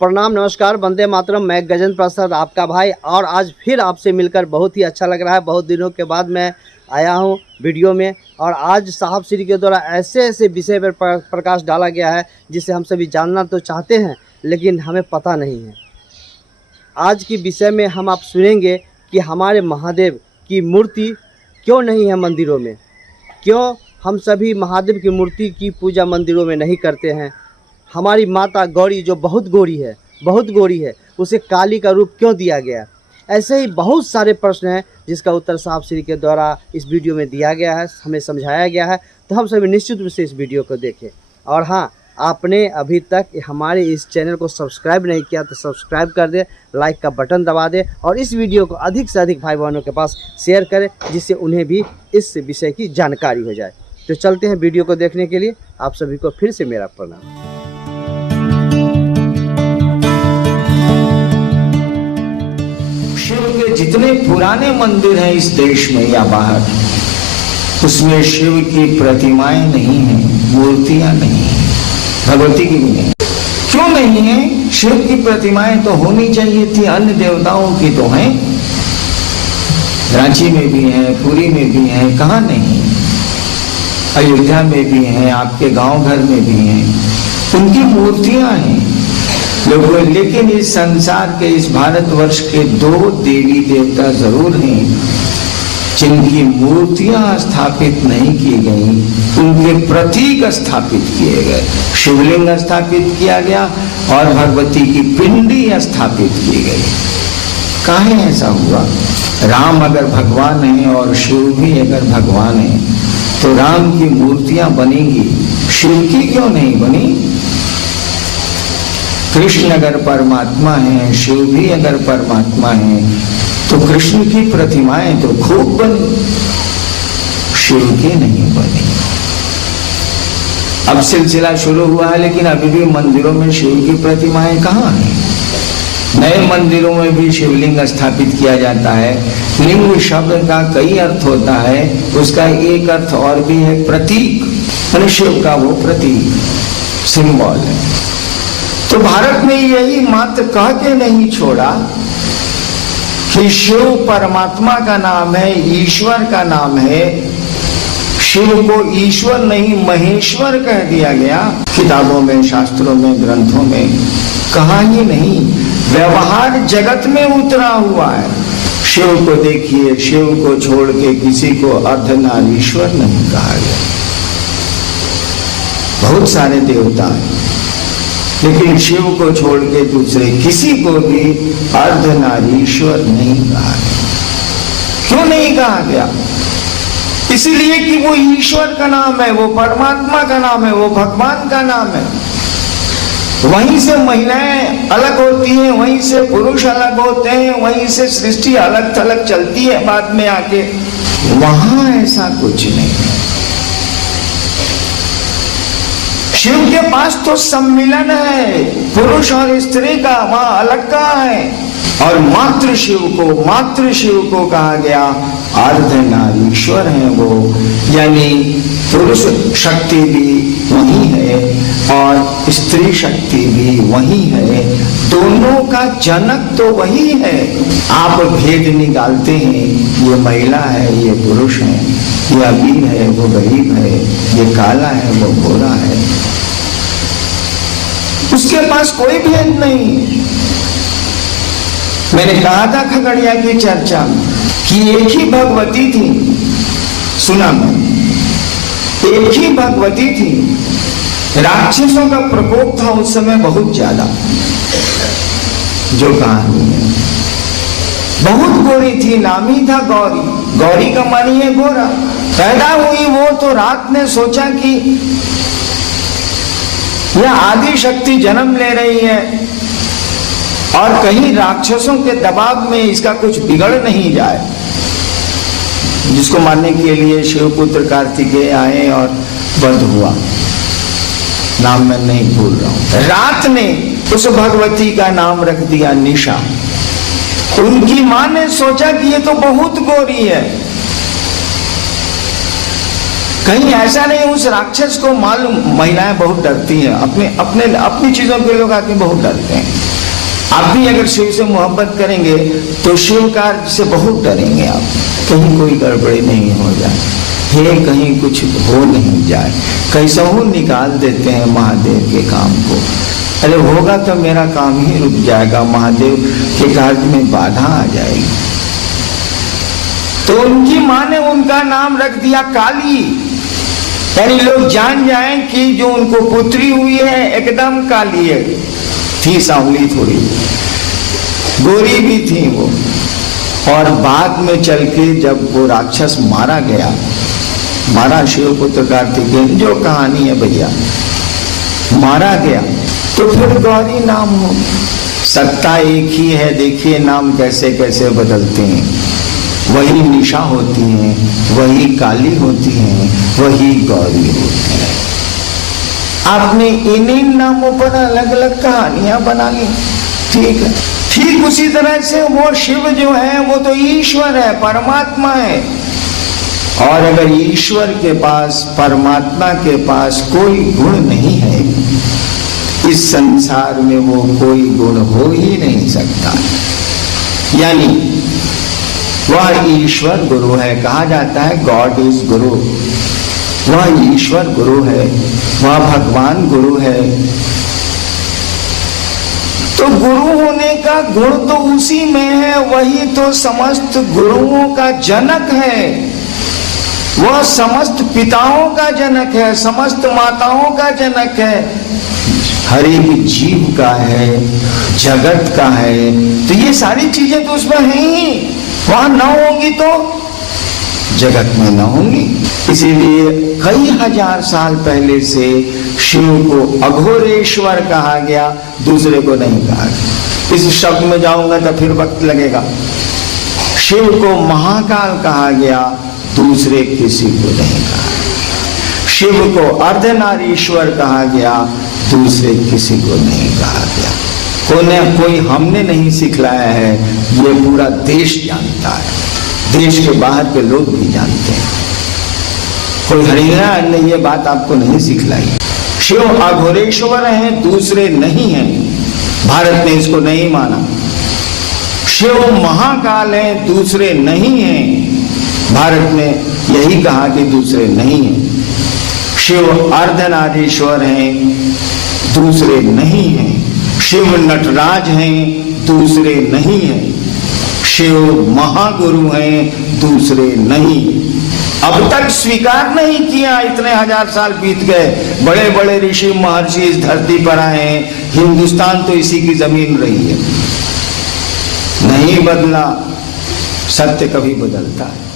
प्रणाम, नमस्कार, वंदे मातरम। मैं गजेंद्र प्रसाद आपका भाई, और आज फिर आपसे मिलकर बहुत ही अच्छा लग रहा है। बहुत दिनों के बाद मैं आया हूं वीडियो में, और आज साहब श्री के द्वारा ऐसे ऐसे विषय पर प्रकाश डाला गया है जिसे हम सभी जानना तो चाहते हैं लेकिन हमें पता नहीं है। आज की विषय में हम आप सुनेंगे कि हमारे महादेव की मूर्ति क्यों नहीं है मंदिरों में, क्यों हम सभी महादेव की मूर्ति की पूजा मंदिरों में नहीं करते हैं। हमारी माता गौरी जो बहुत गोरी है, उसे काली का रूप क्यों दिया गया। ऐसे ही बहुत सारे प्रश्न हैं जिसका उत्तर साहब श्री के द्वारा इस वीडियो में दिया गया है, हमें समझाया गया है। तो हम सभी निश्चित रूप से इस वीडियो को देखें। और हाँ, आपने अभी तक हमारे इस चैनल को सब्सक्राइब नहीं किया तो सब्सक्राइब कर दें, लाइक का बटन दबा दें, और इस वीडियो को अधिक से अधिक भाई बहनों के पास शेयर करें जिससे उन्हें भी इस विषय की जानकारी हो जाए। तो चलते हैं वीडियो को देखने के लिए। आप सभी को फिर से मेरा प्रणाम। शिव के जितने पुराने मंदिर हैं इस देश में या बाहर, उसमें शिव की प्रतिमाएं नहीं हैं, मूर्तियां नहीं हैं, भगवती की भी नहीं। क्यों नहीं है? शिव की प्रतिमाएं तो होनी चाहिए थी, अन्य देवताओं की तो हैं, रांची में भी हैं, पुरी में भी हैं, कहाँ नहीं, अयोध्या में भी हैं, आपके गांव घर में भी हैं, उनकी मूर्तियां हैं लोगों। लेकिन इस संसार के, इस भारतवर्ष के दो देवी देवता जरूर हैं जिनकी मूर्तियां स्थापित नहीं की गई, उनके प्रतीक स्थापित किए गए। शिवलिंग स्थापित किया गया और भगवती की पिंडी स्थापित की गई। काहे ऐसा हुआ? राम अगर भगवान है और शिव भी अगर भगवान है तो राम की मूर्तियां बनेंगी, शिव की क्यों नहीं बनी? कृष्ण अगर परमात्मा है, शिव भी अगर परमात्मा है, तो कृष्ण की प्रतिमाएं तो खूब बनी, शिव की नहीं बनी। अब सिलसिला शुरू हुआ है लेकिन अभी भी मंदिरों में शिव की प्रतिमाएं कहाँ हैं? नए मंदिरों में भी शिवलिंग स्थापित किया जाता है। लिंग शब्द का कई अर्थ होता है, उसका एक अर्थ और भी है प्रतीक, यानी शिव का वो प्रतीक, सिंबल है। तो भारत में यही मात्र कह के नहीं छोड़ा कि शिव परमात्मा का नाम है, ईश्वर का नाम है। शिव को ईश्वर नहीं महेश्वर कह दिया गया। किताबों में, शास्त्रों में, ग्रंथों में कहा ही नहीं, व्यवहार जगत में उतरा हुआ है। शिव को देखिए, शिव को छोड़ के किसी को अर्धनारीश्वर नहीं कहा गया। बहुत सारे देवता हैं लेकिन शिव को छोड़ के दूसरे किसी को भी अर्धनारीश्वर नहीं कहा गया। क्यों नहीं कहा गया? इसलिए कि वो ईश्वर का नाम है, वो परमात्मा का नाम है, वो भगवान का नाम है। वहीं से महिलाएं अलग होती हैं, वहीं से पुरुष अलग होते हैं, वहीं से सृष्टि अलग थलग चलती है बाद में आके। वहां ऐसा कुछ नहीं है। शिव के पास तो सम्मिलन है पुरुष और स्त्री का, वहां अलग कहाँ है? और मातृ शिव को कहा गया अर्धनारीश्वर है वो, यानी पुरुष शक्ति भी वही है और स्त्री शक्ति भी वही है, दोनों का जनक तो वही है। आप भेद निकालते हैं, ये महिला है, ये पुरुष है, ये अमीर है, वो गरीब है, ये काला है, वो गोरा है, उसके पास कोई भेद नहीं। मैंने कहा था खगड़िया की चर्चा में कि एक ही भगवती थी, सुना मैं, एक ही भगवती थी। राक्षसों का प्रकोप था उस समय बहुत ज्यादा, जो कहानी है। बहुत गोरी थी, नाम ही था गौरी। गौरी का मानी है गोरा। पैदा हुई वो तो रात ने सोचा कि यह आदि शक्ति जन्म ले रही है और कहीं राक्षसों के दबाव में इसका कुछ बिगड़ नहीं जाए, जिसको मारने के लिए शिवपुत्र कार्तिकेय आए और वध हुआ। नाम मैं नहीं भूल रहा हूं। रात ने उस भगवती का नाम रख दिया निशा। उनकी मां ने सोचा कि ये तो बहुत गोरी है, कहीं ऐसा नहीं उस राक्षस को मालूम। महिलाएं बहुत डरती हैं, अपनी चीजों के लोग आके बहुत डरते हैं। आप भी अगर शिव से मोहब्बत करेंगे तो शिव कार्य से बहुत डरेंगे आप, कहीं कोई गड़बड़ी नहीं हो जाए, हे कहीं कुछ हो नहीं जाए, कैसा हो निकाल देते हैं महादेव के काम को। अरे होगा तो मेरा काम ही रुक जाएगा, महादेव के कार्य में बाधा आ जाएगी। तो उनकी मां ने उनका नाम रख दिया काली, यानी लोग जान जाएं कि जो उनको पुत्री हुई है एकदम काली है, थी सांवली थोड़ी, गोरी भी थी वो। और बाद में चल के जब वो राक्षस मारा गया, मारा शिवपुत्र कार्तिकेय, जो कहानी है भैया, मारा गया, तो फिर गौरी नाम हो। सत्ता एक ही है, देखिए नाम कैसे कैसे बदलते हैं। वही निशा होती हैं, वही काली होती हैं, वही गौरी होती है। आपने इन्हीं नामों पर अलग अलग कहानियां बना ली, ठीक है। ठीक उसी तरह से वो शिव जो है वो तो ईश्वर है, परमात्मा है। और अगर ईश्वर के पास, परमात्मा के पास कोई गुण नहीं है, इस संसार में वो कोई गुण हो ही नहीं सकता। यानी वह ईश्वर गुरु है, कहा जाता है गॉड इज गुरु। वह ईश्वर गुरु है, वह भगवान गुरु है। तो गुरु होने का गुण तो उसी में है, वही तो समस्त गुरुओं का जनक है, वह समस्त पिताओं का जनक है, समस्त माताओं का जनक है, हर एक जीव का है, जगत का है। तो ये सारी चीजें तो उसमें हैं ही, वहां न होंगी तो जगत में न होंगी। इसीलिए कई हजार साल पहले से शिव को अघोरेश्वर कहा गया, दूसरे को नहीं कहा गया। इस शब्द में जाऊंगा तो फिर वक्त लगेगा। शिव को महाकाल कहा गया, दूसरे किसी को नहीं कहा। शिव को अर्धनारीश्वर कहा गया, दूसरे किसी को नहीं कहा गया। कोई हमने नहीं सिखलाया है, ये पूरा देश जानता है, देश के बाहर के लोग भी जानते हैं। कोई हरियाणा ने ये बात आपको नहीं सिखलाई। शिव अघोरेश्वर हैं, दूसरे नहीं हैं, भारत ने इसको नहीं माना। शिव महाकाल हैं, दूसरे नहीं हैं, भारत ने यही कहा कि दूसरे नहीं हैं। शिव अर्धनारीश्वर हैं, दूसरे नहीं हैं। शिव नटराज हैं, दूसरे नहीं हैं। शिव महागुरु हैं, दूसरे नहीं। अब तक स्वीकार नहीं किया, इतने हजार साल बीत गए, बड़े बड़े ऋषि महर्षि इस धरती पर आए हैं, हिंदुस्तान तो इसी की जमीन रही है। नहीं बदला, सत्य कभी बदलता है।